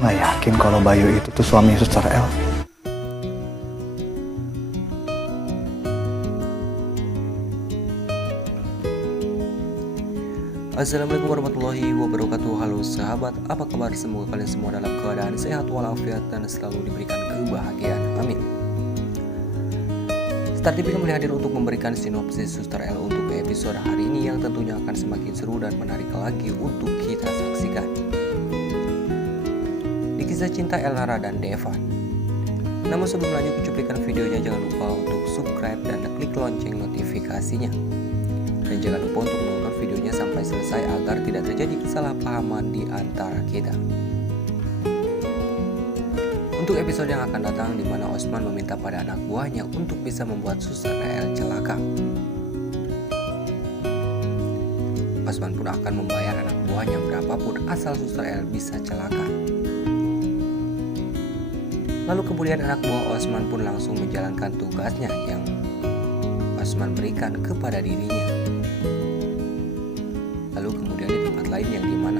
Nggak yakin kalau Bayu itu tuh suami Suster El. Assalamualaikum warahmatullahi wabarakatuh. Halo sahabat, apa kabar? Semoga kalian semua dalam keadaan sehat walafiat dan selalu diberikan kebahagiaan. Amin. Star TV kembali hadir untuk memberikan sinopsis Suster El untuk episode hari ini yang tentunya akan semakin seru dan menarik lagi untuk kita saksikan. Di kisah cinta Elnara dan Devan. Namun sebelum lanjut ke cuplikan videonya, jangan lupa untuk subscribe dan klik lonceng notifikasinya. Dan jangan lupa untuk menonton videonya sampai selesai agar tidak terjadi kesalahpahaman di antara kita. Untuk episode yang akan datang di mana Osman meminta pada anak buahnya untuk bisa membuat Suster El celaka. Osman pun akan membayar anak buahnya berapapun asal Suster El bisa celaka. Lalu kemudian anak buah Osman pun langsung menjalankan tugasnya yang Osman berikan kepada dirinya. Lalu kemudian di tempat lain yang dimana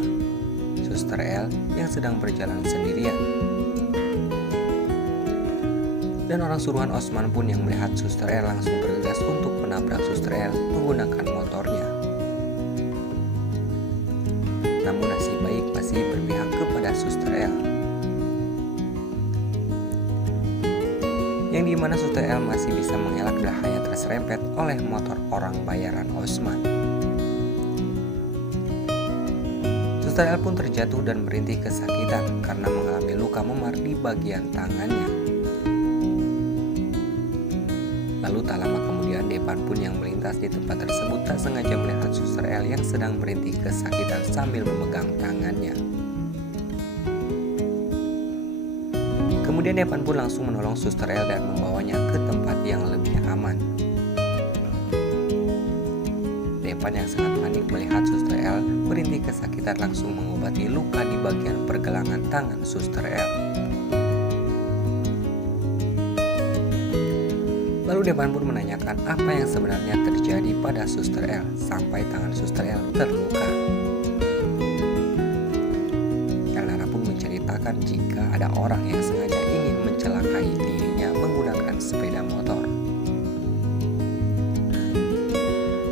Suster El yang sedang berjalan sendirian. Dan orang suruhan Osman pun yang melihat Suster El langsung bergegas untuk menabrak Suster El menggunakan motornya. Namun nasib baik masih berpihak kepada Suster El. Yang dimana Suster El masih bisa mengelak dan hanya terserempet oleh motor orang bayaran Osman. Suster El pun terjatuh dan merintih kesakitan karena mengalami luka memar di bagian tangannya. Lalu tak lama kemudian Devan pun yang melintas di tempat tersebut tak sengaja melihat Suster El yang sedang merintih kesakitan sambil memegang tangannya. Kemudian Devan pun langsung menolong Suster El dan membawanya ke tempat yang lebih aman. Devan yang sangat panik melihat Suster El merintih kesakitan langsung mengobati luka di bagian pergelangan tangan Suster El. Lalu Devan pun menanyakan apa yang sebenarnya terjadi pada Suster El sampai tangan Suster El terluka. Elnara pun menceritakan jika ada orang yang sengaja ingin mencelakai dirinya menggunakan sepeda motor.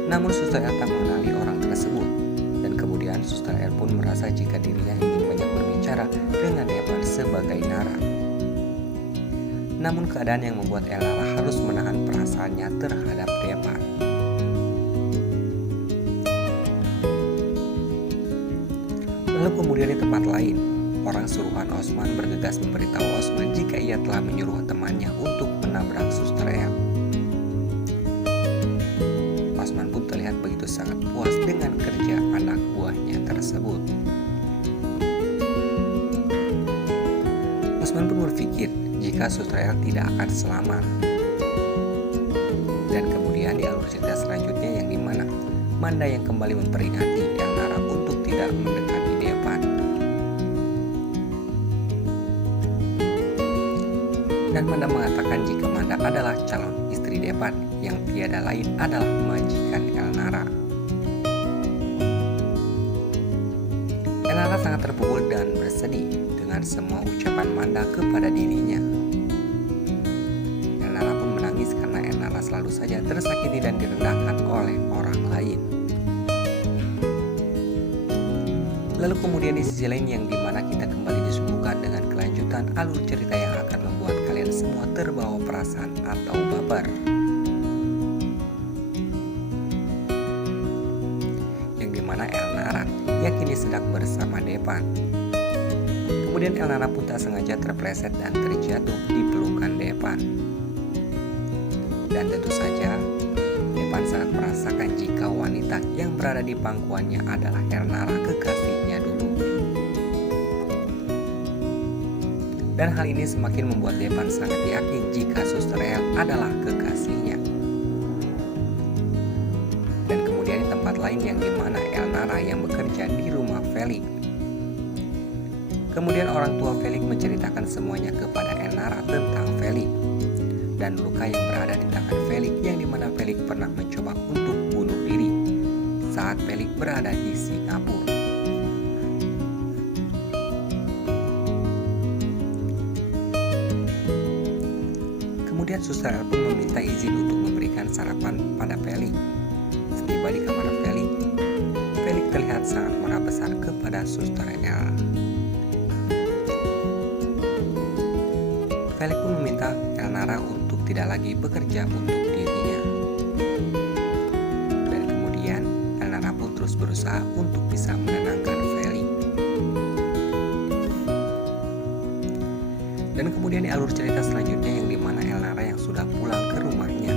Namun Suster El tak mengenali orang tersebut. Dan kemudian Suster El pun merasa jika dirinya ingin banyak berbicara dengan Devan sebagai Nara. Namun keadaan yang membuat Elnara harus menahan perasaannya terhadap Devan. Lalu kemudian di tempat lain, orang suruhan Osman bergegas memberitahu Osman jika ia telah menyuruh temannya untuk menabrak Suster El. Osman pun terlihat begitu sangat puas dengan kerja anak buahnya tersebut. Osman pun berpikir jika Suster El tidak akan selamat. Dan kemudian di alur cerita selanjutnya yang dimana Manda yang kembali memperingati Elnara untuk tidak mendekati Devan. Dan Manda mengatakan jika Manda adalah calon istri Devan yang tiada lain adalah majikan Elnara. Elnara sangat terpukul dan bersedih dengan semua ucapan Manda kepada dirinya. Elnara pun menangis karena Elnara selalu saja tersakiti dan direndahkan oleh orang lain. Lalu kemudian di sisi lain yang dimana kita kembali disuguhkan dengan kelanjutan alur cerita yang akan membuat kalian semua terbawa perasaan atau baper. Yang dimana Elnara yakini sedang bersama Devan. Kemudian Elnara pun tak sengaja terpleset dan terjatuh di pelukan Devan. Dan tentu saja Devan sangat merasakan jika wanita yang berada di pangkuannya adalah Elnara kekasihnya dulu. Dan hal ini semakin membuat Devan sangat yakin jika Suster El adalah kekasihnya. Dan kemudian di tempat lain yang dimana Elnara yang bekerja di rumah Felix. Kemudian orang tua Felix menceritakan semuanya kepada Elnara tentang Felix dan luka yang berada di tangan Felix yang dimana Felix pernah mencoba untuk bunuh diri saat Felix berada di Singapura. Kemudian Suster L pun meminta izin untuk memberikan sarapan pada Felix. Setiba di kamar Felix terlihat sangat marah besar kepada Suster L. Felix pun meminta Elnara untuk tidak lagi bekerja untuk dirinya. Dan kemudian Elnara pun terus berusaha untuk bisa menenangkan Felix. Dan kemudian di alur cerita selanjutnya yang dimana Elnara yang sudah pulang ke rumahnya.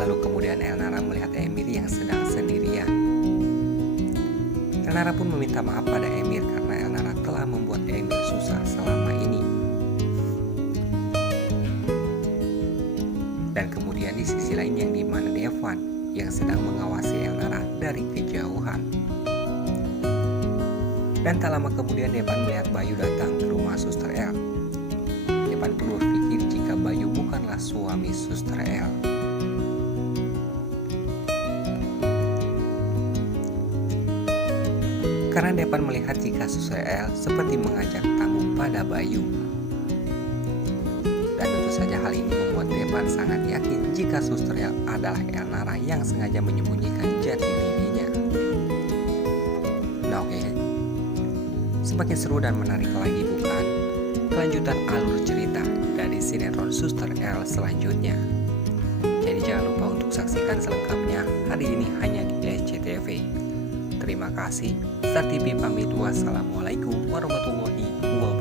Lalu kemudian Elnara melihat Emir yang sedang sendirian. Elnara pun meminta maaf pada Emir karena Elnara telah membuat Emir susah selama ini. Dan kemudian di sisi lain yang dimana Devan yang sedang mengawasi Elnara dari kejauhan. Dan tak lama kemudian Devan melihat Bayu datang ke rumah Suster L. Devan pun berpikir jika Bayu bukanlah suami Suster L. Karena Devan melihat jika Suster L seperti mengajak tamu pada Bayu. Dan tentu saja hal ini membuat Devan sangat yakin jika Suster L adalah Elnara yang sengaja menyembunyikan jati dirinya. Nah oke, semakin seru dan menarik lagi bukan? Kelanjutan alur cerita dari sinetron Suster L selanjutnya. Jadi jangan lupa untuk saksikan selengkapnya hari ini hanya di SCTV. Terima kasih. Star TV pamit. Wassalamualaikum warahmatullahi wabarakatuh.